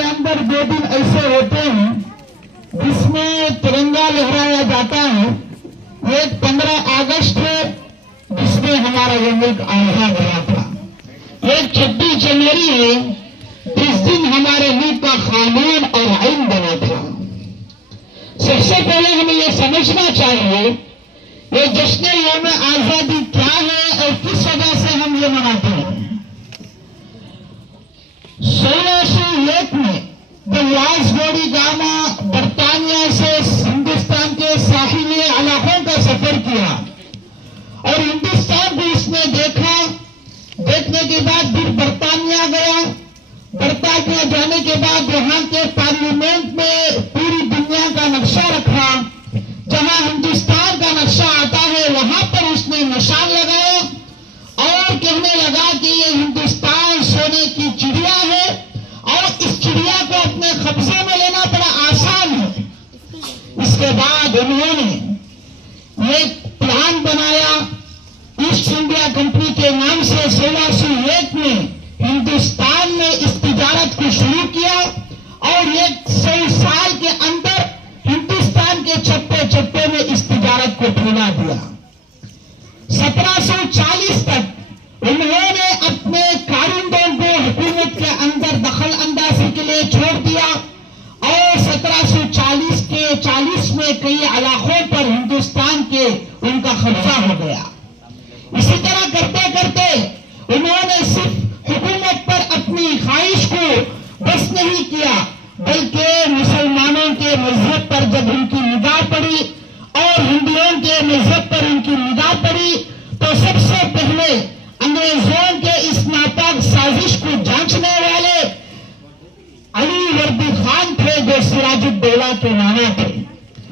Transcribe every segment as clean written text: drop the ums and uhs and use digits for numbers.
کے اندر 2 دن ایسے ہوتے ہیں جس میں ترنگا لہرایا جاتا ہے. ایک 15 اگست ہے جس میں ہمارا یہ ملک آزاد ہوا تھا. ایک 26 جنوری ہے جس دن ہمارے ملک کا قانون اور آئین بنا تھا. سب سے پہلے ہمیں یہ سمجھنا چاہیے یہ جشن یوم آزادی کیا ہے اور کس وجہ سے ہم یہ مناتے ہیں. 1601 میں جب واسکو دا گاما برطانیہ سے ہندوستان کے ساحلی علاقوں کا سفر کیا اور ہندوستان بھی اس نے دیکھا. دیکھنے کے بعد پھر برطانیہ گیا. برطانیہ جانے کے بعد وہاں کے پارلیمنٹ میں پوری دنیا کا نقشہ رکھا. جہاں ہندوستان کا نقشہ آتا ہے وہاں پر اس نے نشان لگایا اور کہنے لگا کہ یہ ہندوستان سونے کی چڑیا ہے اور اس چڑیا کو اپنے قبضے میں لینا بڑا آسان ہے. اس کے بعد انہوں نے ایک پلان بنایا ایسٹ انڈیا کمپنی کے نام سے. 1601 میں ہندوستان میں اس تجارت کو شروع کیا اور 100 سال کے اندر ہندوستان کے چپے چپے میں اس تجارت کو پھیلا دیا. 1740 تک انہوں نے اپنے کارندوں کو حکومت کے اندر دخل اندازی کے لیے چھوڑ دیا اور 1740 میں کئی علاقوں پر ہندوستان کے ان کا قبضہ ہو گیا. اسی طرح کرتے کرتے انہوں نے صرف حکومت پر اپنی خواہش کو بس نہیں کیا بلکہ مسلمانوں کے مذہب پر جب ان کی نگاہ پڑی اور ہندوؤں کے مذہب پر ان کی نگاہ پڑی تو سب سے پہلے انگریزوں کے اس ناپاک سازش کو جانچنے والے علی وردی خان تھے جو سراج الدولہ کے نانا تھے.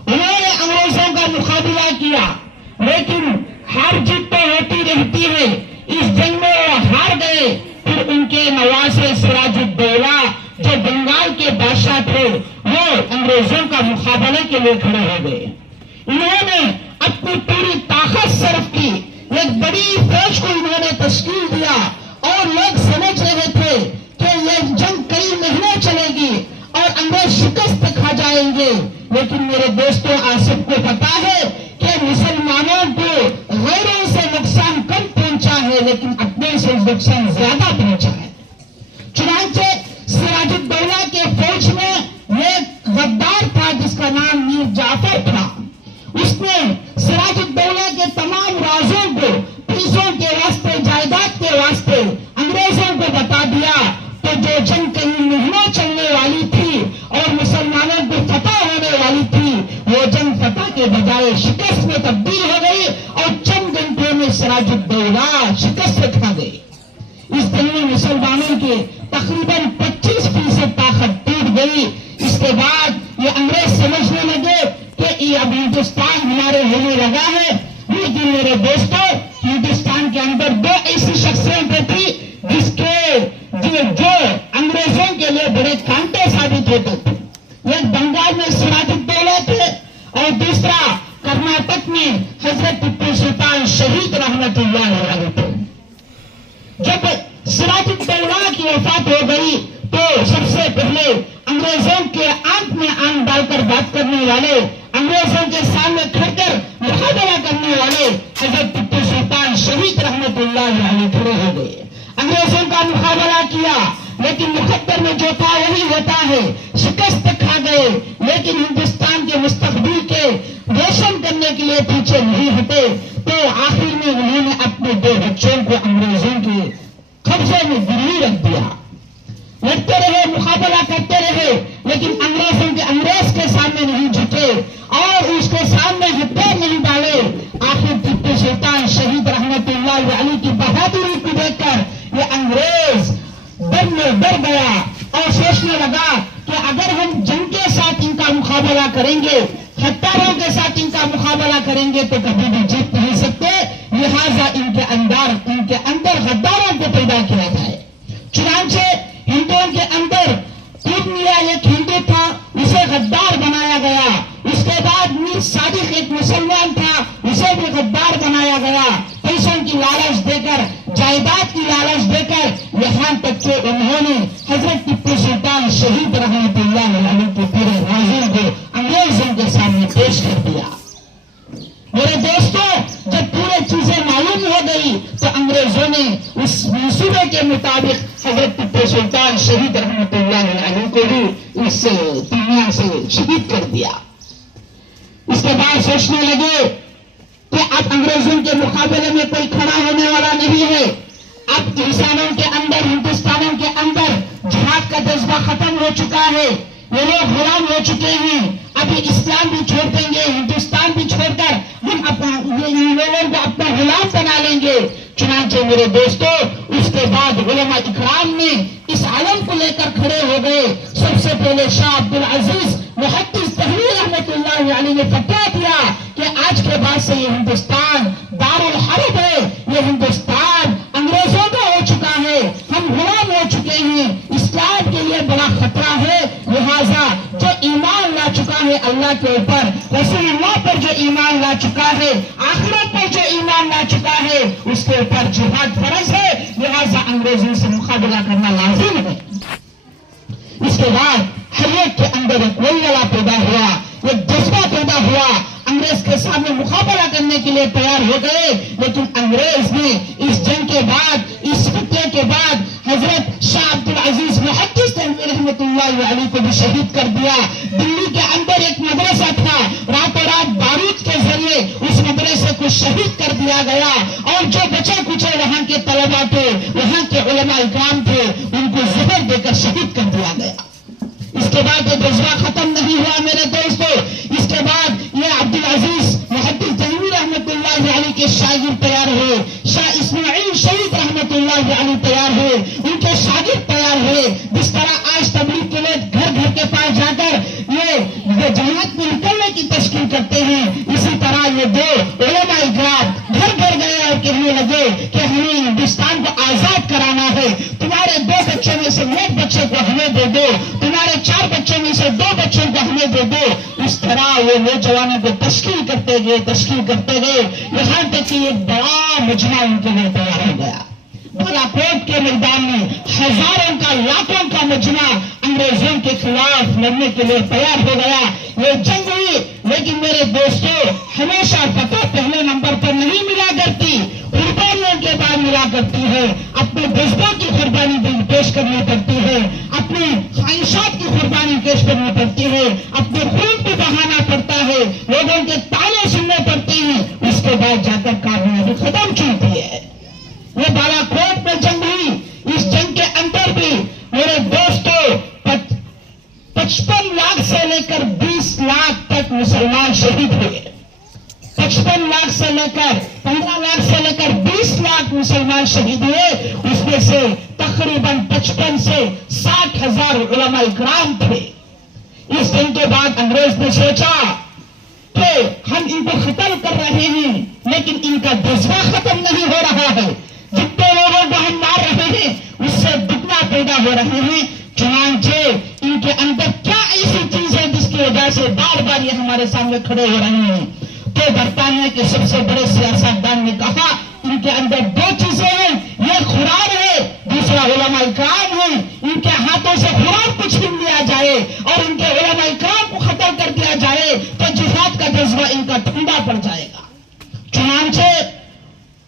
انہوں نے انگریزوں کا مقابلہ کیا لیکن ہار جیت تو ہوتی رہتی ہے. اس جنگ میں وہ ہار گئے. پھر ان کے نواسے سراج الدولہ جو بنگال کے بادشاہ تھے وہ انگریزوں کا مقابلے کے لیے کھڑے ہو گئے. انہوں نے اپنی پوری طاقت صرف کی. ایک بڑی فوج کو انہوں نے تشکیل دیا اور لوگ سمجھ رہے تھے کہ یہ جنگ کئی مہینے چلے گی اور انگریز شکست کھا جائیں گے. لیکن میرے دوستوں آپ سب کو پتا ہے کہ مسلمانوں کو غیروں سے نقصان کم پہنچا ہے لیکن اپنے سے نقصان زیادہ پہنچا ہے. چنانچہ سراج الدولہ کے فوج میں ایک غدار تھا جس کا نام میر جعفر تھا. اس نے سراج الدولہ کے تمام رازوں کو پیسوں کے واسطے جائیداد کے واسطے انگریزوں کو بتا دیا. تو جو جنگ کئی مہینوں چلنے والی تھی اور مسلمانوں کو فتح ہونے والی تھی وہ جنگ فتح کے بجائے شکست میں تبدیل ہو گئی اور چند گھنٹوں میں سراج الدولہ شکست کھا گئی. اس دن میں مسلمانوں کے تقریباً 25% طاقت ٹوٹ گئی. اس کے بعد یہ انگریز سمجھنے لگے کہ یہ اب ہندوستان ہمارے ہونے لگا ہے. لیکن میرے دوستوں ہندوستان کے اندر 2 ایسی شخصیتیں تھی جو انگریزوں کے لیے بڑے کانٹے ثابت ہوتے تھے. ایک بنگال میں سراج الدولہ تھے اور دوسرا کرناٹک میں حضرت ٹیپو سلطان شہید رحمت اللہ علیہ تھے. جب سراج الدولہ کی وفات ہو گئی تو سب سے پہلے انگریزوں کے آنکھ میں آنکھ ڈال کر بات کرنے والے انگریزوں کے سامنے کھڑ کر مقابلہ کرنے والے حضرت ٹیپو سلطان شہید رحمت اللہ علیہ کھڑے ہو گئے. انگریزوں کا مقابلہ کیا لیکن مقدر میں جو تھا وہی ہوتا ہے. شکست کھا گئے لیکن ہندوستان کے مستقبل کے روشن کرنے کے لیے پیچھے نہیں ہٹے. تو آخر میں انہوں نے اپنے 2 بچوں کو انگریزوں کے قبضے میں دلی رکھ دیا. لڑتے رہے مقابلہ کرتے رہے لیکن انگریز کے سامنے نہیں جھکے اور اس کے سامنے ہتھیار نہیں ڈالے. آخر ٹیپو سلطان شہید رحمت اللہ علیہ کی بہادری کو دیکھ کر یہ انگریز ڈر میں ڈر گیا اور سوچنے لگا کہ اگر ہم جنگ کے ساتھ ان کا مقابلہ کریں گے ہتھیاروں کے ساتھ ان کا مقابلہ کریں گے تو کبھی بھی جیت نہیں سکتے. لہذا ان کے اندر غداروں کو پیدا کیا جائے. چنانچہ ہندوؤں کے اندر ایک ہندو تھا اسے غدار بنایا گیا. اس کے بعد میر صادق ایک مسلمان تھا اسے بھی غدار بنایا گیا. پیسوں کی لالچ دے کر جائیداد کی لالچ دے کر یہاں تک کہ انہوں نے حضرت ٹیپو سلطان شہید رحمت اللہ علیہ کے پورے رازوں کو انگریزوں کے سامنے پیش کر دیا. میرے دوستوں، جب پورے چیزیں معلوم ہو گئی تو انگریزوں نے اس منصوبے کے مطابق حضرت ٹیپو سلطان شہید رحمت اللہ علیہ کو بھی اس دنیا سے شہید کر دیا. اس کے بعد سوچنے لگے کہ اب انگریزوں کے مقابلے میں کوئی کھڑا ہونے والا نہیں ہے. اب انسانوں کے اندر، ہندوستانوں کے اندر جہاد کا جذبہ ختم ہو چکا ہے. یہ لوگ غلام ہو چکے ہیں. ابھی اسلام بھی چھوڑ دیں گے، ہندوستان بھی چھوڑ کر ہم ان لوگوں کو اپنا غلام بنا لیں گے. چنانچہ میرے دوستوں، اس کے بعد علماء اکرام نے اس عالم کو لے کر کھڑے ہو گئے. سب سے پہلے شاہ عبدالعزیز محدث دہلوی رحمت اللہ علیہ نے فتویٰ دیا کہ آج کے بعد سے یہ ہندوستان دارالحرب ہے. یہ ہندوستان انگریزوں کا ہو چکا ہے، ہم غلام ہو چکے ہیں، اسلام کے لیے بڑا خطرہ ہے. لہذا جو ایمان لا چکا ہے اللہ کے اوپر، رسول اللہ پر جو ایمان لا چکا ہے، آخرت پر جو ایمان لا چکا ہے، اس کے اوپر جہاد فرض ہے. لہذا انگریزوں سے مقابلہ کرنا لازم ہے. اس کے بعد ہر ایک کے اندر ایک ولولہ پیدا ہوا، ایک جذبہ پیدا ہوا. انگریز کے سامنے مقابلہ کرنے کے لیے تیار ہو گئے. لیکن انگریز نے اس جنگ کے بعد، اس فتنے کے بعد حضرت شاہ عبدالعزیز محدث دہلوی رحمت اللہ علیہ کو بھی شہید کر دیا. دلی کے اندر ایک مدرسہ تھا، راتوں رات بارود کے ذریعے اس مدرسے کو شہید کر دیا گیا. اور جو بچے کچے وہاں کے طلبا تھے، وہاں کے علماء اکرام تھے، ان کو زہر دے کر شہید کر دیا گیا. اس کے بعد یہ جذبہ ختم نہیں ہوا میرے دوستو. اس کے بعد یہ عبدالعزیز محدث دہلوی رحمت اللہ علیہ کے شاگرد تیار ہوئے. شاہ اسماعیل شہید رحمت اللہ علیہ تیار ہوئے، ان کے شاگرد تیار ہوئے. جس طرح آج تبلیغ کے لوگ گھر گھر کے پاس جا کر یہ جماعت میں نکلنے کی تشکیل کرتے ہیں، اسی طرح یہ دو علماء اکرام گھر گھر گئے اور کہنے لگے کہ ہمیں ہندوستان کو آزاد کرانا ہے. تمہارے 2 بچوں میں سے 1 بچے کو ہمیں دے دو، تمہارے 4 بچوں میں سے 2 بچوں کو ہمیں دے دو. اس طرح وہ نوجوانوں کو تشکیل کرتے گئے یہاں تک کہ ایک بڑا مجمع ان کے لیے تیار ہو گیا. بالاکوٹ کے میدان میں ہزاروں کا، لاکھوں کا مجمع انگریزوں کے خلاف لڑنے کے لیے تیار ہو گیا. یہ جنگ ہوئی، لیکن میرے دوستوں ہمیشہ فتح پہلے نمبر پر نہیں ملا کرتی، قربانیوں کے بعد ملا کرتی ہے. اپنے جذبوں کی قربانی پیش کرنی پڑتی ہے، اپنی خواہشات کی قربانی پیش کرنی پڑتی ہے، اپنے خون کو بہانا پڑتا ہے، لوگوں کے تانے سننے پڑتے ہیں. اس کے بعد جا کر کامیابی قدم چلتی ہے. یہ بالاکوٹ میں جنگ ہوئی. اس جنگ کے اندر بھی میرے دوستوں 55 لاکھ سے لے کر 20 لاکھ تک مسلمان شہید ہوئے. 55 لاکھ سے لے کر 15 لاکھ سے لے کر 20 لاکھ مسلمان شہید ہوئے. اس میں سے تقریباً 55 سے 60 ہزار علماء اکرام تھے. اس دن کے بعد انگریز نے سوچا کہ ہم ان کو ختم کر رہے ہیں، لیکن ان کا جذبہ ختم نہیں ہو رہا ہے. جتنے لوگوں کو ہم مار رہے ہیں اس سے دگنا پیدا ہو رہے ہیں. چنانچہ ان کے اندر کیا ایسی چیز ہے جس کی وجہ سے بار بار یہ ہمارے سامنے کھڑے ہو رہے ہیں؟ تو برطانیہ کے سب سے بڑے سیاستدان نے کہا ان کے اندر 2 چیزیں ہیں، یہ قرآن ہے، دوسرا علماء اکرام ہے. ان کے ہاتھوں سے قرآن کو چھین لیا جائے اور ان کے علماء اکرام کو ختم کر دیا جائے تو جہاد کا جذبہ ان کا ٹھنڈا پڑ جائے گا. چنانچہ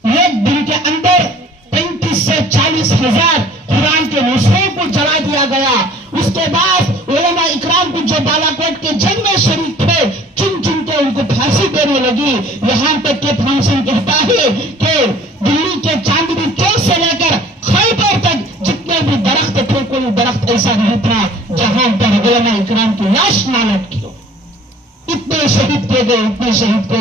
ایک دن کے اندر 35 سے 40 ہزار قرآن کے نسخوں کو جلا دیا گیا. اس کے بعد علماء اکرام کو جو بالاکوٹ کے جنگ میں شریک تھے چن چن کے ان کو پھانسی دینے لگی. یہاں تک کہ تھامسن کہتا ہے کہ دلی کے چاندنی چوک سے لے کر خیبر تک جتنے بھی درخت تھے کوئی درخت ایسا نہیں تھا جہاں پر علماء اکرام کی لاش نہ لٹکی ہو. اتنے شہید کیے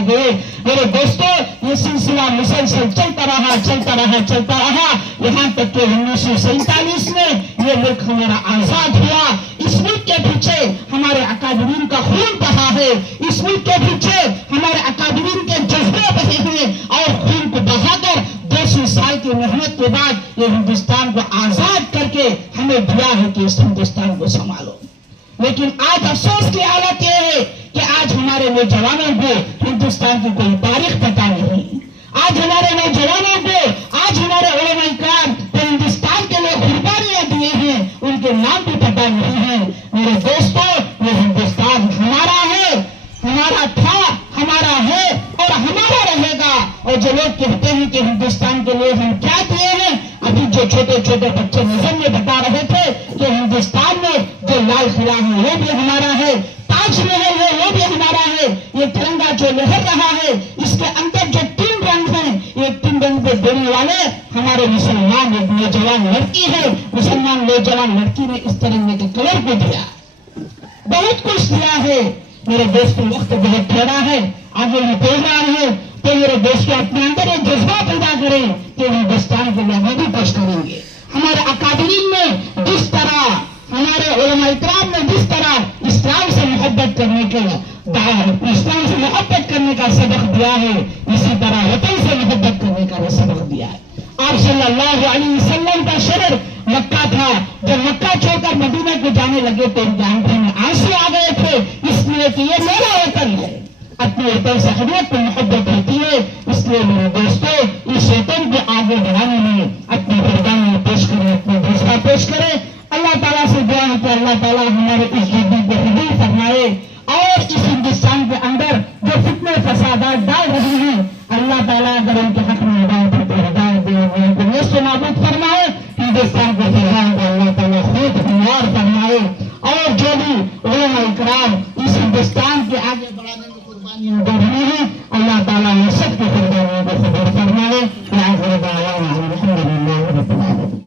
گئے. میرے دوستوں یہ سلسلہ مسلسل چلتا رہا یہاں تک کہ 1947 میں یہ ملک ہمارا آزاد ہوا. اس ملک کے پیچھے ہمارے اکابرین کا خون بہا ہے، اس ملک کے پیچھے ہمارے اکابرین کے جذبے بہے ہیں اور خون کو بہا کر 200 سال کی محنت کے بعد یہ ہندوستان کو آزاد کر کے ہمیں دیا ہے کہ اس ہندوستان کو سنبھالو. لیکن آج افسوس کی حالت یہ ہے کہ آج ہمارے نوجوانوں کو ہندوستان کی کوئی تاریخ پتہ نہیں. آج ہمارے نوجوانوں کو، آج ہمارے علماء کے نام بھی پتہ نہیں ہے. میرے دوستوں، یہ ہندوستان ہمارا ہے، ہمارا تھا، ہمارا ہے اور ہمارا رہے گا. اور جو لوگ کہتے ہیں کہ ہندوستان کے لیے ہم کیا کیے ہیں، ابھی جو چھوٹے چھوٹے بچے نظم میں بتا رہے تھے کہ ہندوستان میں جو لال قلعہ ہے وہ بھی ہمارا ہے، تاج محل ہے وہ بھی ہمارا ہے، یہ ترنگا جو لہر رہا ہے اس کے اندر جو 3 رنگ ہیں، یہ 3 رنگ پہ دینے والے ہمارے مسلمان ایک نوجوان لڑکی ہے. مسلمان نوجوان لڑکی نے اس ترنگے کے کلر کو دیا، بہت کچھ دیا ہے. میرے دوستوں، وقت بہت تھوڑا ہے، آگے ہم بول رہے ہیں، تو میرے دوستوں اپنے اندر ایک جذبہ پیدا کریں کہ ہندوستان کے لیے ہم بھی کچھ کریں گے. ہمارے اکابرین نے جس طرح، ہمارے علماء اکرام نے جس طرح اسلام سے محبت کرنے کے اسلام سے محبت کرنے کا سبق دیا ہے، اسی طرح وطن سے محبت کرنے کا بھی سبق دیا ہے. آپ صلی اللہ علیہ وسلم کا شہر مکہ تھا. جب مکہ چھوڑ کر مدینہ کو جانے لگے تو ان کی آنکھوں میں آنسو آ گئے تھے، اس لیے کہ یہ میرا وطن ہے. اپنے وطن سے حریت کو محبت ہوتی ہے. اس لیے میرے دوستوں، اس وطن کو آگے بڑھانے میں اپنی قربانی پیش کریں، اپنا جذبہ پیش کریں. اللہ تعالیٰ سے دعا ہے کہ اللہ تعالیٰ ہمارے اس جدی کو قبول فرمائے اور اس ہندوستان کے اندر جو فتنے فسادات ڈال رہے ہیں، اللہ تعالیٰ اگر ان کے حق میں ہدایت ہے تو ہدایت دے، ان کو نیست و نابود فرمائے. ہندوستان کو فضائیں کو اللہ تعالیٰ خود ہموار فرمائے. اور جو بھی علماء اکرام اس ہندوستان کے آگے بڑھانے میں قربانیاں دے رہے ہیں، اللہ تعالیٰ